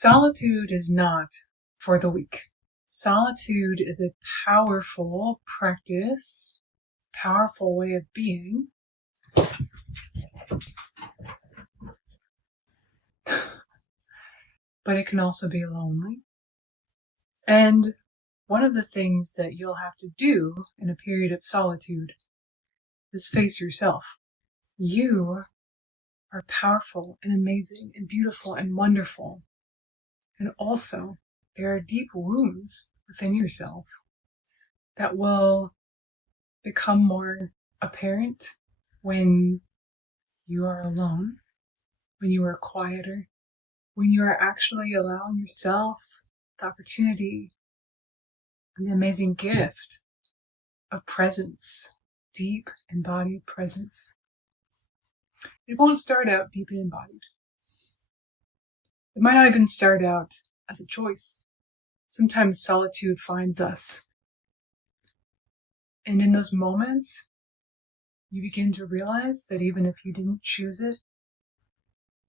Solitude is not for the weak. Solitude is a powerful practice, powerful way of being. But it can also be lonely. And one of the things that you'll have to do in a period of solitude is face yourself. You are powerful and amazing and beautiful and wonderful. And also, there are deep wounds within yourself that will become more apparent when you are alone, when you are quieter, when you are actually allowing yourself the opportunity and the amazing gift of presence, deep embodied presence. It won't start out deep and embodied. It might not even start out as a choice. Sometimes solitude finds us. And in those moments, you begin to realize that even if you didn't choose it,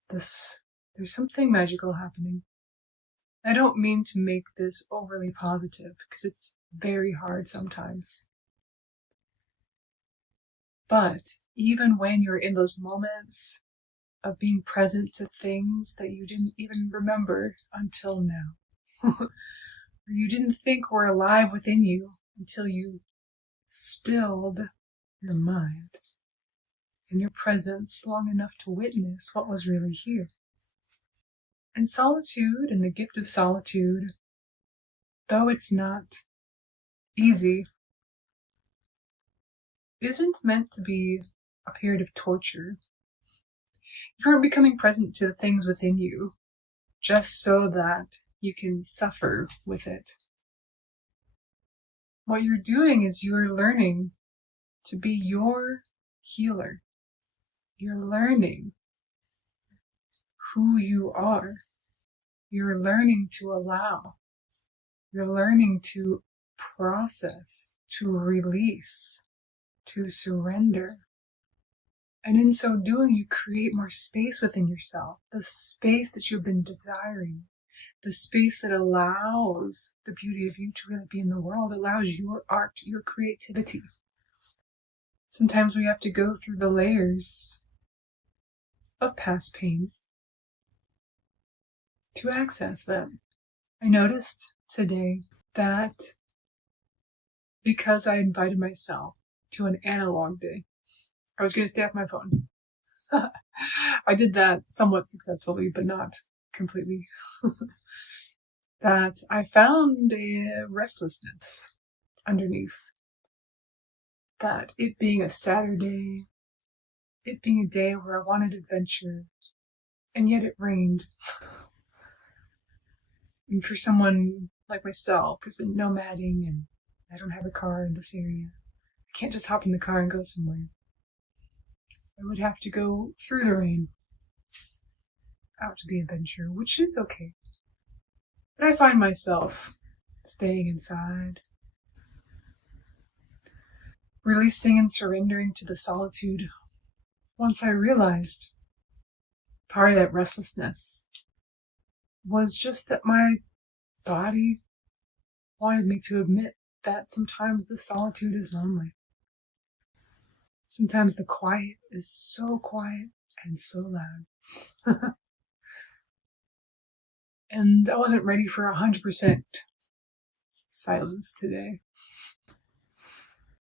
there's something magical happening. I don't mean to make this overly positive, because it's very hard sometimes. But even when you're in those moments of being present to things that you didn't even remember until now, or you didn't think were alive within you until you stilled your mind and your presence long enough to witness what was really here. And solitude and the gift of solitude, though it's not easy, isn't meant to be a period of torture. You aren't becoming present to the things within you just so that you can suffer with it. What you're doing is you're learning to be your healer. You're learning who you are. You're learning to allow. You're learning to process, to release, to surrender. And in so doing, you create more space within yourself, the space that you've been desiring, the space that allows the beauty of you to really be in the world, allows your art, your creativity. Sometimes we have to go through the layers of past pain to access them. I noticed today that because I invited myself to an analog day, I was going to stay off my phone. I did that somewhat successfully, but not completely. That I found a restlessness underneath. That it being a Saturday, it being a day where I wanted adventure, and yet it rained. And for someone like myself who's been nomading and I don't have a car in this area, I can't just hop in the car and go somewhere. I would have to go through the rain out to the adventure, which is okay. But I find myself staying inside, releasing and surrendering to the solitude once I realized part of that restlessness was just that my body wanted me to admit that sometimes the solitude is lonely. Sometimes the quiet is so quiet and so loud. And I wasn't ready for 100% silence today.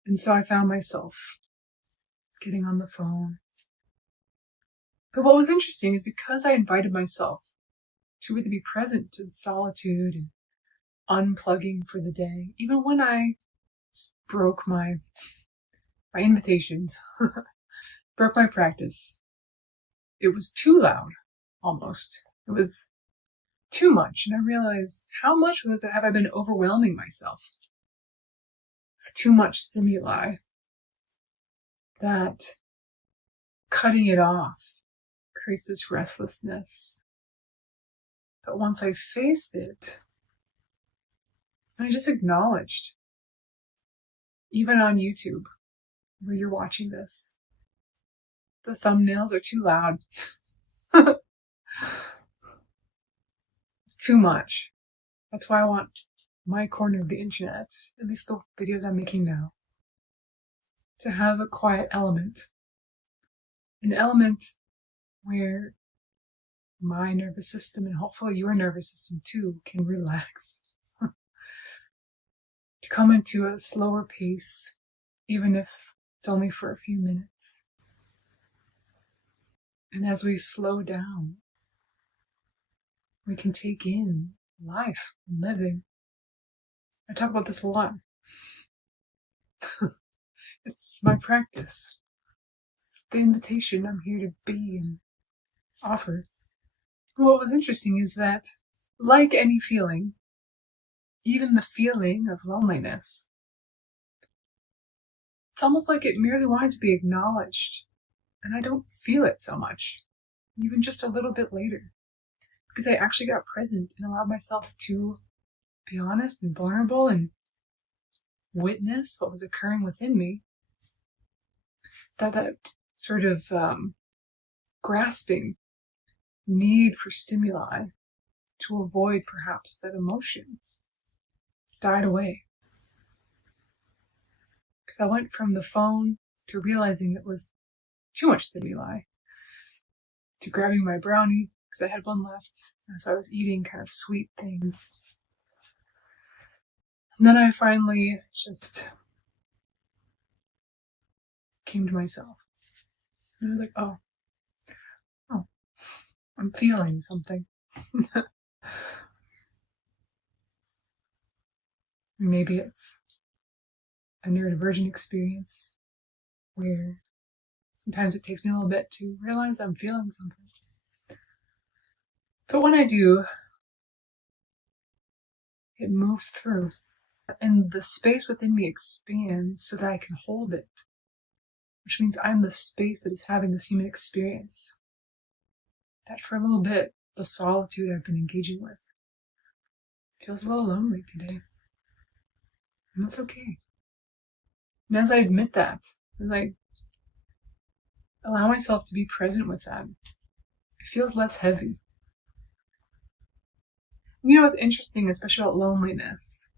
And so I found myself getting on the phone. But what was interesting is because I invited myself to really be present to the solitude and unplugging for the day, even when I broke my invitation, broke my practice, it was too loud, almost. It was too much, and I realized how much have I been overwhelming myself with too much stimuli, that cutting it off creates this restlessness. But once I faced it, and I just acknowledged, even on YouTube, where you're watching this, the thumbnails are too loud. too much. That's why I want my corner of the internet, at least the videos I'm making now, to have a quiet element. An element where my nervous system, and hopefully your nervous system too, can relax. To come into a slower pace, even if it's only for a few minutes. And as we slow down, we can take in life and living. I talk about this a lot. It's my practice. It's the invitation I'm here to be and offer. What was interesting is that, like any feeling, even the feeling of loneliness, it's almost like it merely wanted to be acknowledged, and I don't feel it so much, even just a little bit later, because I actually got present and allowed myself to be honest and vulnerable and witness what was occurring within me. That sort of grasping need for stimuli to avoid perhaps that emotion died away. Because I went from the phone to realizing it was too much stimuli, to grabbing my brownie because I had one left, and so I was eating kind of sweet things. And then I finally just came to myself. And I was like, oh, I'm feeling something. Maybe it's a neurodivergent experience where sometimes it takes me a little bit to realize I'm feeling something. But when I do, it moves through, and the space within me expands so that I can hold it, which means I'm the space that is having this human experience. That for a little bit, the solitude I've been engaging with feels a little lonely today. And that's okay. And as I admit that, as I allow myself to be present with that, it feels less heavy. You know what's interesting, especially about loneliness,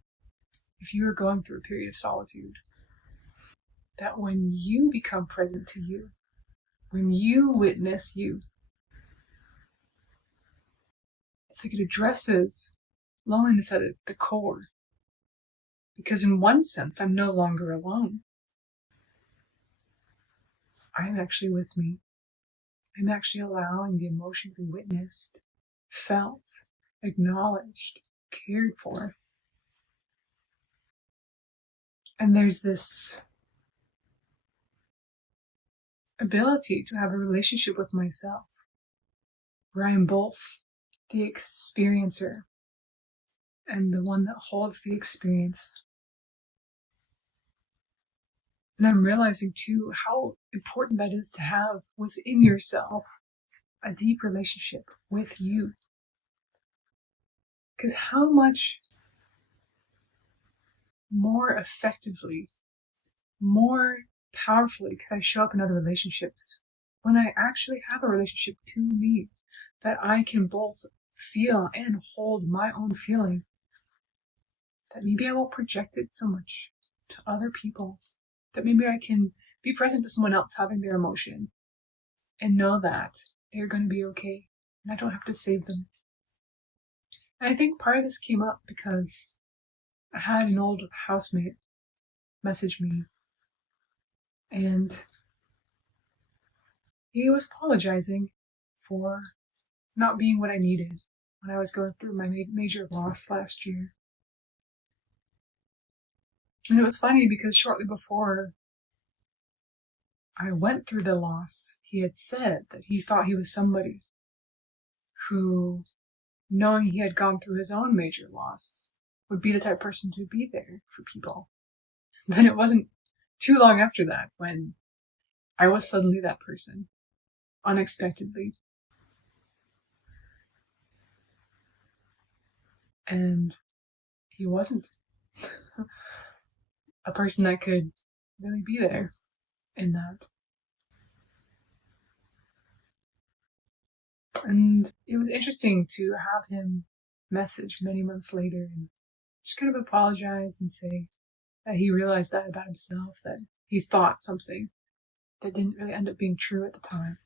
if you are going through a period of solitude, that when you become present to you, when you witness you, it's like it addresses loneliness at the core. Because in one sense, I'm no longer alone. I'm actually with me. I'm actually allowing the emotion to be witnessed, felt, acknowledged, cared for. And there's this ability to have a relationship with myself, where I am both the experiencer and the one that holds the experience. And I'm realizing too how important that is to have within yourself a deep relationship with you. Because how much more effectively, more powerfully can I show up in other relationships when I actually have a relationship to me, that I can both feel and hold my own feeling, that maybe I won't project it so much to other people, that maybe I can be present to someone else having their emotion and know that they're going to be okay and I don't have to save them. And I think part of this came up because I had an old housemate message me, and he was apologizing for not being what I needed when I was going through my major loss last year. And it was funny because shortly before I went through the loss, he had said that he thought he was somebody who, knowing he had gone through his own major loss, would be the type of person to be there for people. Then it wasn't too long after that when I was suddenly that person, unexpectedly. And he wasn't a person that could really be there in that. And it was interesting to have him message many months later and just kind of apologize and say that he realized that about himself, that he thought something that didn't really end up being true at the time.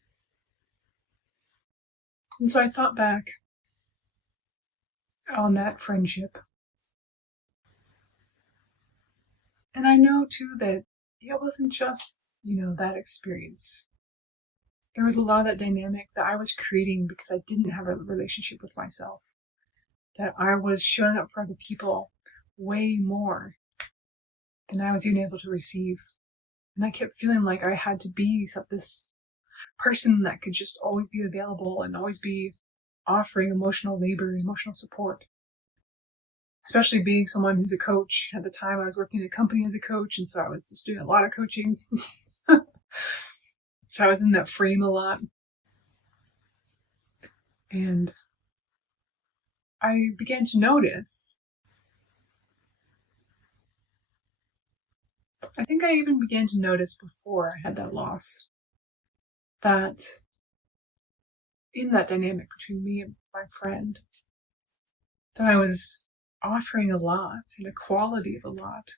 And so I thought back on that friendship. And I know too that it wasn't just, that experience. There was a lot of that dynamic that I was creating because I didn't have a relationship with myself. That I was showing up for other people way more than I was even able to receive. And I kept feeling like I had to be this person that could just always be available and always be offering emotional labor, emotional support. Especially being someone who's a coach. At the time I was working at a company as a coach, and so I was just doing a lot of coaching. So I was in that frame a lot. And I began to notice, I think I even began to notice before I had that loss, that in that dynamic between me and my friend, that I was offering a lot and the quality of a lot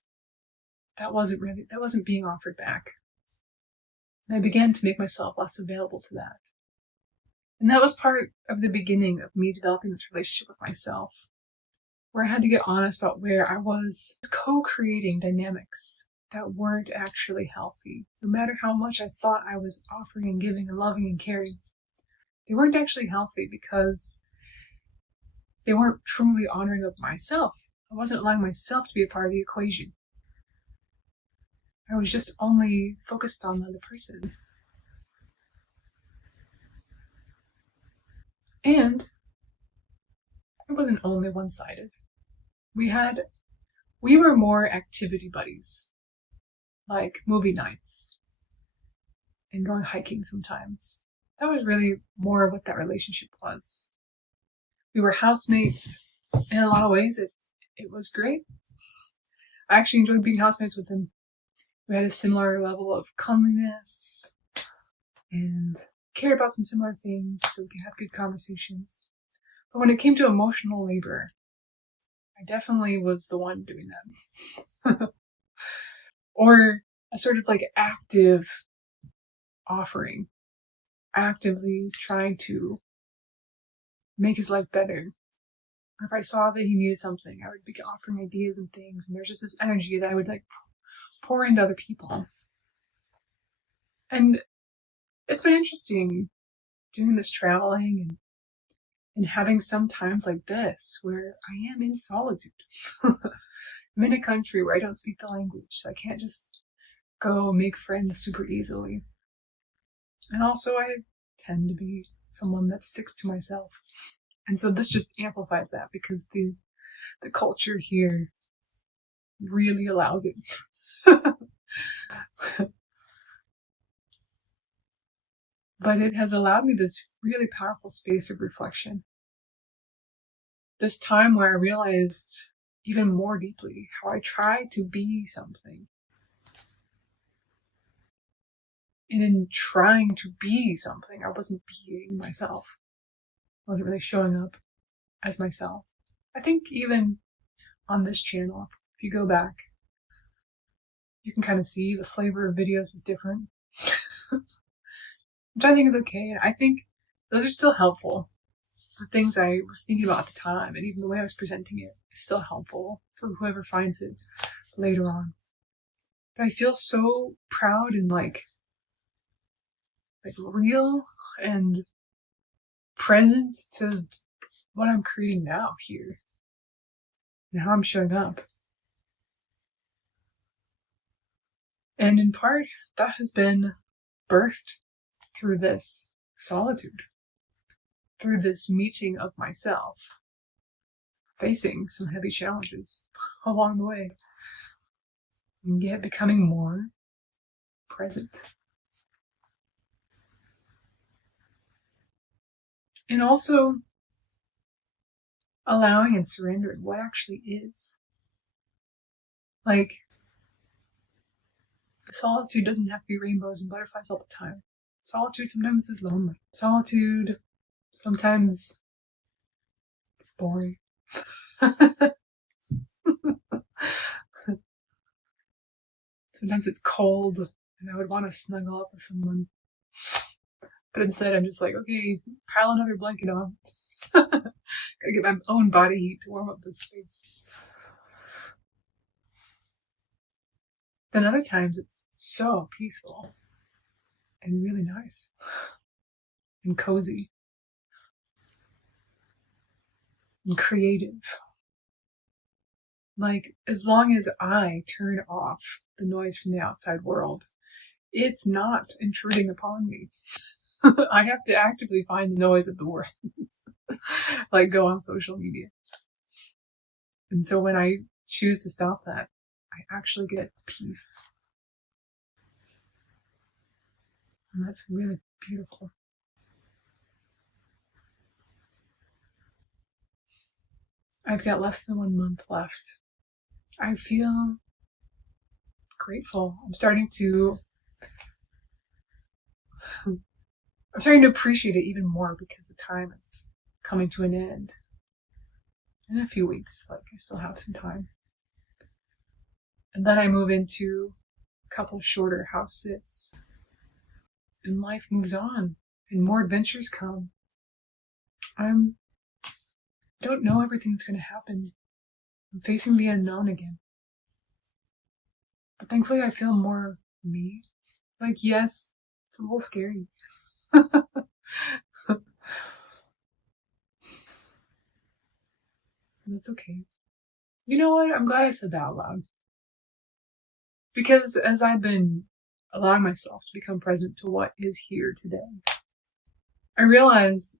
that wasn't being offered back. And I began to make myself less available to that. And that was part of the beginning of me developing this relationship with myself, where I had to get honest about where I was co-creating dynamics that weren't actually healthy. No matter how much I thought I was offering and giving and loving and caring, they weren't actually healthy because they weren't truly honoring of myself. I wasn't allowing myself to be a part of the equation. I was just only focused on the other person. And it wasn't only one-sided. We were more activity buddies, like movie nights and going hiking sometimes. That was really more of what that relationship was. We were housemates. In a lot of ways, it was great. I actually enjoyed being housemates with him. We had a similar level of cleanliness and cared about some similar things, so we could have good conversations. But when it came to emotional labor, I definitely was the one doing that. Or a sort of like active offering, actively trying to make his life better. Or if I saw that he needed something, I would be offering ideas and things, and there's just this energy that I would pour into other people. And it's been interesting doing this traveling and having some times like this where I am in solitude. I'm in a country where I don't speak the language, so I can't just go make friends super easily. And also I tend to be someone that sticks to myself. And so this just amplifies that because the culture here really allows it. But it has allowed me this really powerful space of reflection. This time where I realized even more deeply how I tried to be something. And in trying to be something, I wasn't being myself. I wasn't really showing up as myself. I think even on this channel, if you go back, you can kind of see the flavor of videos was different. Which I think is okay. I think those are still helpful. The things I was thinking about at the time, and even the way I was presenting it, is still helpful for whoever finds it later on. But I feel so proud and like real and present to what I'm creating now here and how I'm showing up. And in part, that has been birthed through this solitude, through this meeting of myself, facing some heavy challenges along the way, and yet becoming more present. And also allowing and surrendering what actually is. Like, solitude doesn't have to be rainbows and butterflies all the time. Solitude sometimes is lonely. Solitude sometimes is boring. Sometimes it's cold and I would want to snuggle up with someone. But instead I'm just like, okay, pile another blanket on. Gotta get my own body heat to warm up this space. Then other times it's so peaceful and really nice and cozy and creative. Like, as long as I turn off the noise from the outside world, it's not intruding upon me. I have to actively find the noise of the world. Like, go on social media. And so when I choose to stop that, I actually get peace. And that's really beautiful. I've got less than 1 month left. I feel grateful. I'm starting to appreciate it even more because the time is coming to an end. In a few weeks, like I still have some time. And then I move into a couple of shorter house sits. And life moves on and more adventures come. I don't know everything's going to happen. I'm facing the unknown again. But thankfully I feel more me. Like, yes, it's a little scary. That's okay. You know what? I'm glad I said that out loud. Because as I've been allowing myself to become present to what is here today, I realized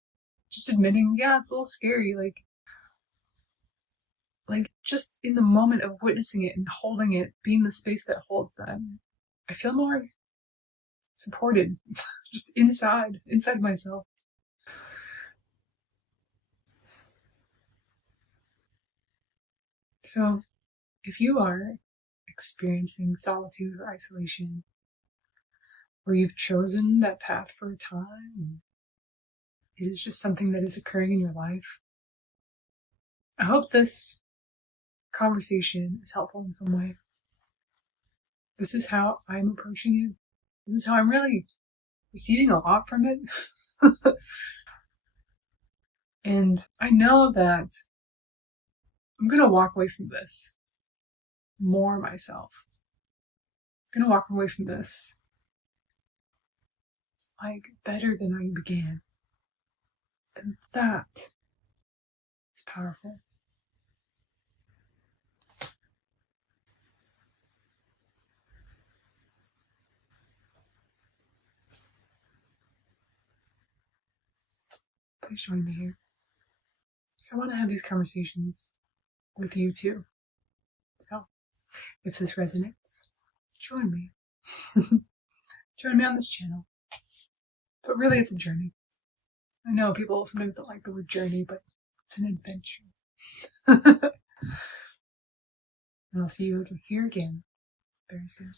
just admitting, yeah, it's a little scary. Like just in the moment of witnessing it and holding it, being the space that holds that, I feel more supported, just inside myself. So if you are experiencing solitude or isolation, or you've chosen that path for a time, it is just something that is occurring in your life, I hope this conversation is helpful in some way. This is how I'm approaching it. This is how I'm really receiving a lot from it. And I know that I'm going to walk away from this more myself. I'm going to walk away from this like better than I began. And that is powerful. Please join me here. So I want to have these conversations with you too. So if this resonates, join me. Join me on this channel. But really, it's a journey. I know people sometimes don't like the word journey, but it's an adventure. And I'll see you here again very soon.